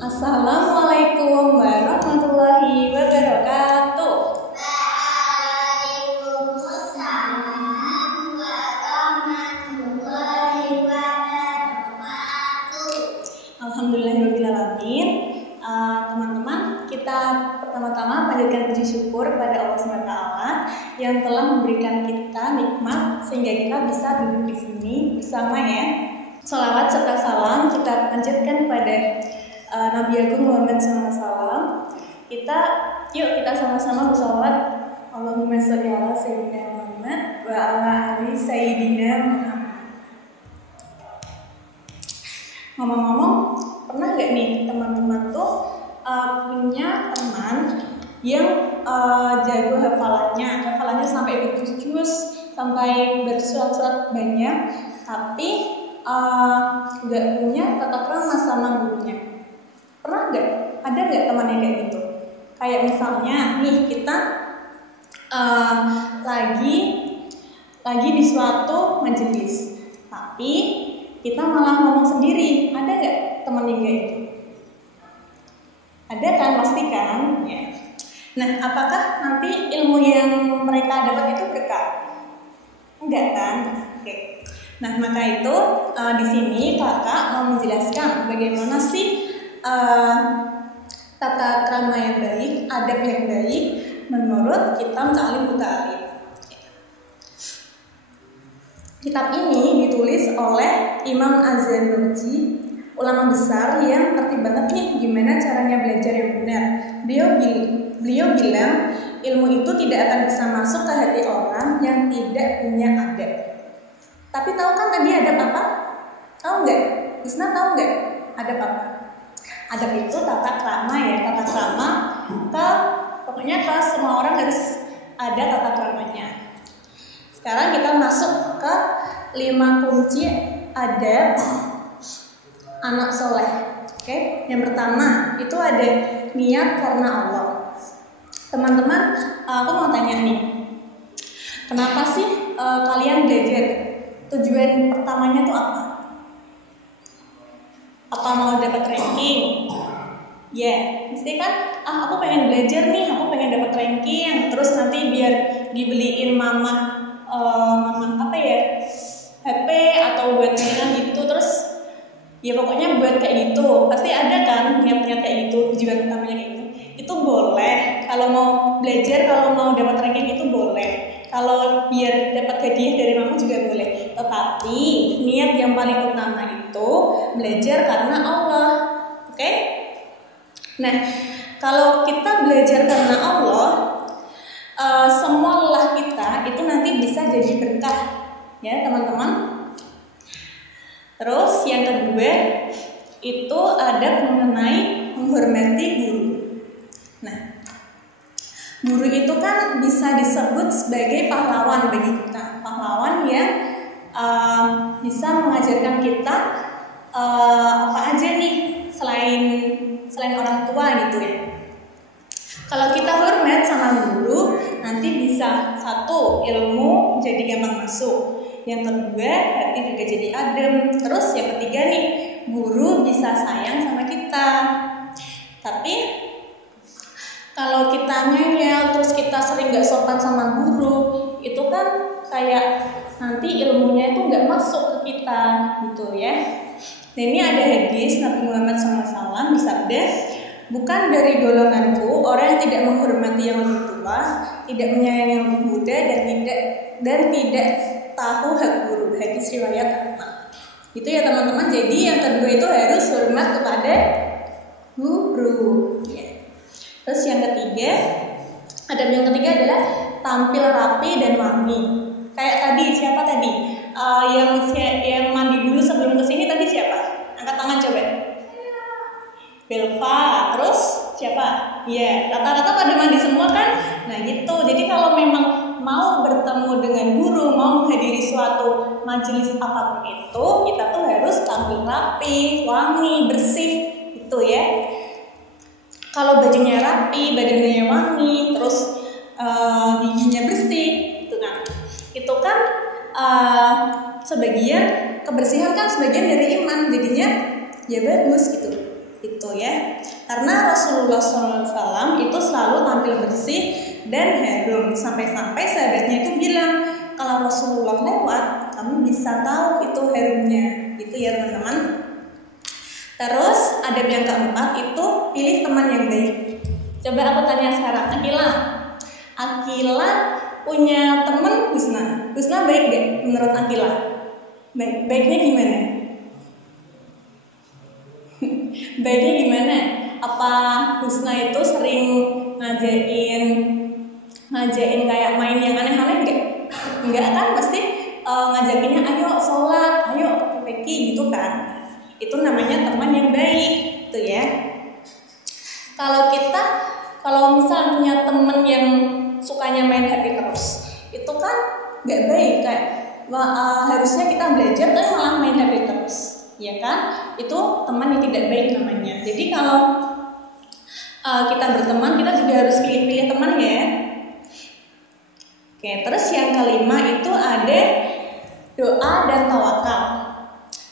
Assalamualaikum warahmatullahi wabarakatuh. Waalaikumsalam warahmatullahi wabarakatuh. Alhamdulillahirrahmanirrahim. Teman-teman, kita pertama-tama panjatkan puji syukur kepada Allah SWT yang telah memberikan kita nikmat sehingga kita bisa duduk di sini bersama ya. Sholawat serta salam kita panjatkan pada Nabi Agung Muhammad SAW. Yuk kita sama-sama bersolawat. Allahumma sholli ala sayyidina Muhammad wa ala ali sayyidina Muhammad. Ngomong-ngomong, pernah gak nih teman-teman tuh punya teman yang jago hafalannya sampai berjus-jus, sampai bersurat-surat banyak, tapi nggak punya tata krama sama gurunya? Pernah nggak? Ada nggak teman yang kayak gitu? Kayak misalnya nih kita lagi di suatu majelis, tapi kita malah ngomong sendiri. Ada nggak teman yang kayak gitu? Ada kan, pasti kan? Ya. Nah, apakah nanti ilmu yang mereka dapat itu berkah? Enggak kan? Oke. Nah, maka itu di sini kakak mau menjelaskan bagaimana sih tata krama yang baik, adab yang baik menurut kitab Ta'lim Muta'alim. Kitab ini ditulis oleh Imam Az-Zarnuji, ulama besar yang ngerti banget nih gimana caranya belajar yang benar. Beliau bilang ilmu itu tidak akan bisa masuk ke hati orang yang tidak punya adab. Tapi tahu kan tadi adab apa? Tahu nggak? Husna tahu nggak? Adab apa? Adab itu tata krama ya, tata krama pokoknya semua orang harus ada tata kramanya. Sekarang kita masuk ke 5 kunci adab anak soleh. Oke, yang pertama itu ada niat karena Allah. Teman-teman, aku mau tanya nih, kenapa sih kalian belajar? Tujuan pertamanya tuh apa? Apa mau dapat ranking? Mesti kan, aku pengen belajar nih, aku pengen dapat ranking, terus nanti biar dibeliin mama HP atau buat mainan gitu, terus ya pokoknya buat kayak gitu. Pasti ada kan niat-niat kayak gitu, tujuan utamanya kayak gitu. Itu boleh, kalau mau belajar, kalau mau dapat ranking itu boleh. Kalau biar dapat hadiah dari mama juga boleh. Tetapi niat yang paling utama itu belajar karena Allah. Oke? Nah, kalau kita belajar karena Allah, semua lelah kita itu nanti bisa jadi berkah, ya teman-teman. Terus yang kedua itu adab mengenai menghormati guru. Nah, guru itu kan bisa disebut sebagai pahlawan bagi kita, pahlawan yang bisa mengajarkan kita apa aja nih selain orang tua gitu ya. Kalau kita hormat sama guru, nanti bisa satu, ilmu jadi gampang masuk. Yang kedua, hati juga jadi adem. Terus yang ketiga nih, guru bisa sayang sama kita. Tapi kalau kita ngeyel, terus kita sering gak sopan sama guru, itu kan kayak nanti ilmunya itu gak masuk ke kita gitu ya. Nah, ini ada hadis Nabi Muhammad SAW bersabda, bukan dari golonganku orang yang tidak menghormati yang lebih tua, tidak menyayangi yang lebih muda, dan tidak tahu hak guru. Hadis riwayat Ahmad. Itu ya teman-teman. Jadi yang kedua itu harus hormat kepada guru. Ya. Terus yang ketiga, adab yang ketiga adalah tampil rapi dan wangi. Kayak tadi, siapa tadi? Yang mandi dulu sebelum kesini tadi siapa? Angkat tangan coba. Belva. Terus siapa? Iya, rata-rata pada mandi semua kan? Nah gitu. Jadi kalau memang mau bertemu dengan guru, mau menghadiri suatu majelis apapun itu, kita tuh harus tampil rapi, wangi, bersih, gitu ya. Kalau bajunya rapi, badannya wangi, terus giginya bersih, gitu kan. Itu kan sebagian kebersihan kan sebagian dari iman, jadinya ya bagus gitu. itu ya. Karena Rasulullah SAW itu selalu tampil bersih dan harum, sampai-sampai sahabatnya itu bilang kalau Rasulullah lewat kamu bisa tahu itu harumnya, gitu ya teman-teman. Terus adab yang keempat itu pilih teman yang baik. Coba aku tanya sekarang, Akila punya teman Husna. Husna baik gak menurut Akila? Baiknya gimana? Baiknya gimana? Apa Husna itu sering ngajain kayak main yang aneh-aneh enggak? Enggak kan, pasti ngajakinnya ayo sholat, ayo PPK gitu kan. Itu namanya teman yang baik, tuh ya. Kalau misal punya teman yang sukanya main HP terus, itu kan nggak baik kan. Harusnya kita belajar tapi malah main HP terus, ya kan? Itu teman yang tidak baik namanya. Jadi kalau kita berteman, kita juga harus pilih-pilih teman ya. Oke, terus yang kelima itu ada doa dan tawakal.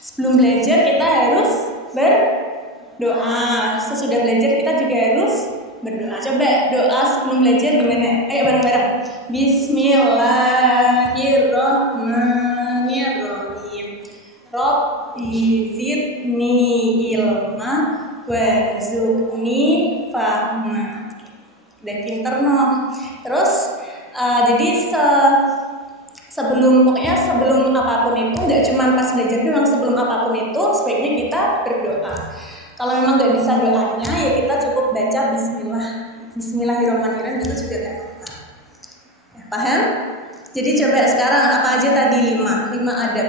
Sebelum belajar kita harus berdoa. Sesudah belajar kita juga harus berdoa. Coba doa sebelum belajar gimana? Ayo bareng-bareng. Bismillahirrahmanirrahim. Rabbi zidni ilma warzuqni fahma. Udah pinter no. Terus jadi sebelum apapun itu, nggak cuma pas belajar doang, sebelum apapun itu sebaiknya kita berdoa. Kalau memang nggak bisa doanya, ya kita cukup baca Bismillahirrahmanirrahim, itu juga tak apa. Ya, paham? Jadi coba sekarang apa aja tadi 5 adab.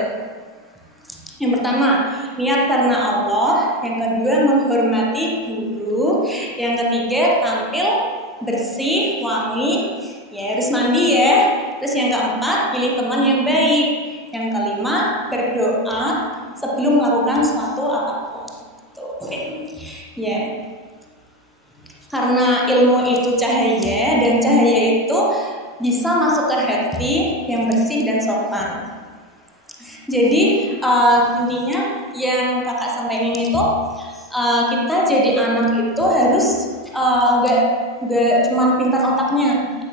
Yang pertama, niat karena Allah. Yang kedua, menghormati guru. Yang ketiga, tampil bersih, wangi. Ya, harus mandi ya. Terus yang keempat, pilih teman yang baik. Yang kelima, berdoa sebelum melakukan suatu apapun. Oke. Ya. Karena ilmu itu cahaya, dan cahaya itu bisa masuk ke hati yang bersih dan sopan. Jadi intinya yang kakak sampaikan itu, kita jadi anak itu harus gak cuma pintar otaknya,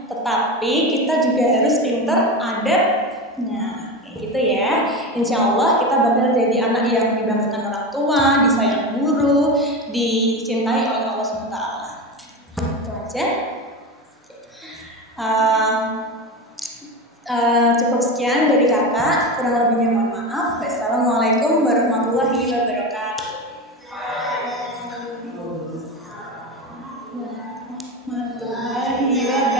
tetapi kita juga harus pintar adabnya, kayak gitu ya. Insya Allah kita bakal jadi anak yang dibanggakan orang tua, disayang guru, dicintai oleh Allah SWT. Itu aja. Cukup sekian dari kakak, kurang lebihnya mohon maaf. Wassalamualaikum warahmatullahi wabarakatuh. Warahmatullahi wabarakatuh.